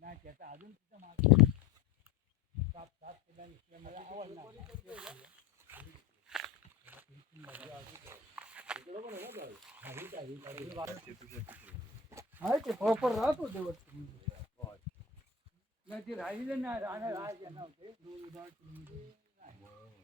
नाही त्याचा अजून तिथं माग सात सात किलो निघल्यामुळे आवडणार ते प्रॉपर राहत होते वाटतं नाही ते राहिले नाही राहणार राहायचे नव्हते दोन दोन किलोमीटर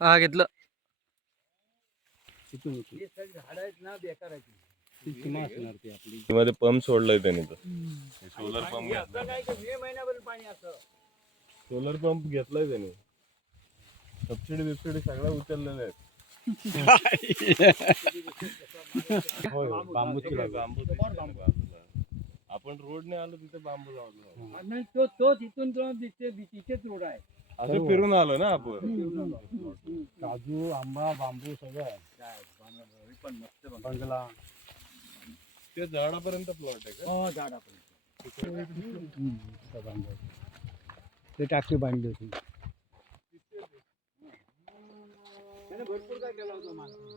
हा घेतलं. मध्ये पंप सोडलाय त्याने सोलर पंप सोलर पंप घेतलाय. त्याने. सबसिडी बिबसिडी सगळ्या उचललेल्या आहेत. आपण रोडने आलो तिथे बांबू लावलो. तो तो तिथून दिसते तिथेच रोड आहे. असं फिरून आलो ना आपण. काजू आंबा बांबू सगळं आहे. पण मस्त बंगला. ते झाडापर्यंत प्लॉट आहे का? हो झाड ते टाकी बांधली होती त्याने भरपूर काय केलं होतं माणसाने.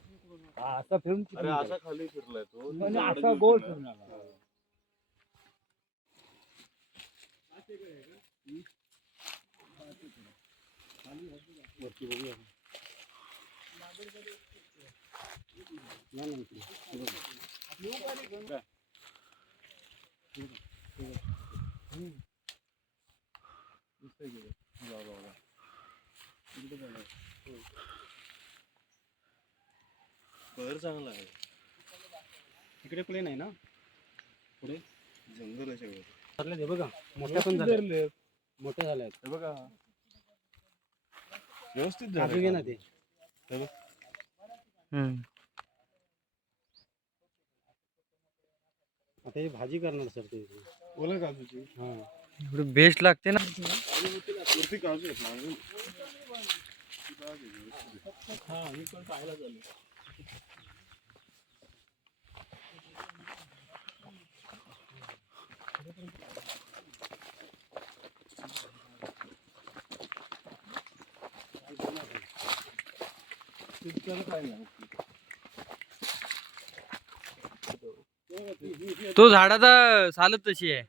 हा, असा फिरून अरे असा खाली फिरलाय तो आणि झाड असा घेऊन गोल गेला. फिरून आला वरती बघूया या ना इकडे. हे बघा. हम्म. दिसतंय की ते? बघा, बघा. इकडे बघा. हो. बहर चांगला आहे. इकडे प्लेन आहे ना? पुढे? जंगल ते बघा. मोठ्या पण झाल्या मोठ्या झाल्या हे बघा. व्यवस्थित काजू घे झालं ना ते. आता हे भाजी करणार सर ते. ओला काजूची. हा. एवढी बेस्ट लागते ना. वरती काजू आहेत मागून. हा मी पण पाहायला झालो तो झाडाचा सालच तशी आहे.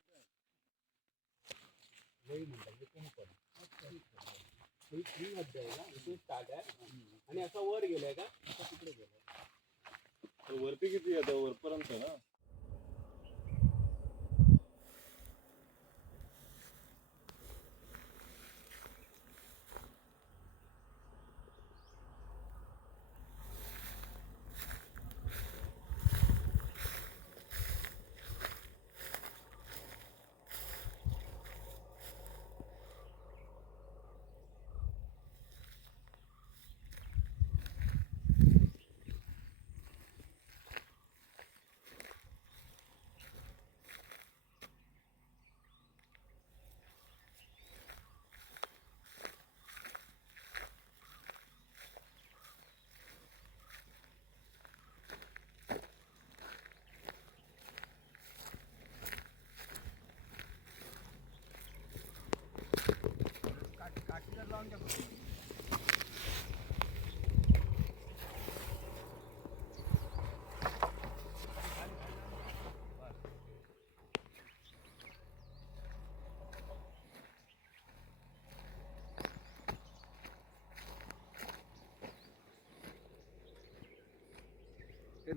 आणि असा वर गेलाय का? तिकडे गेलाय वरती किती येतं वरपर्यंत ना.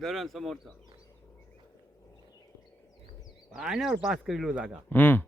धरण समोर पास कर लो जागा। हम्म।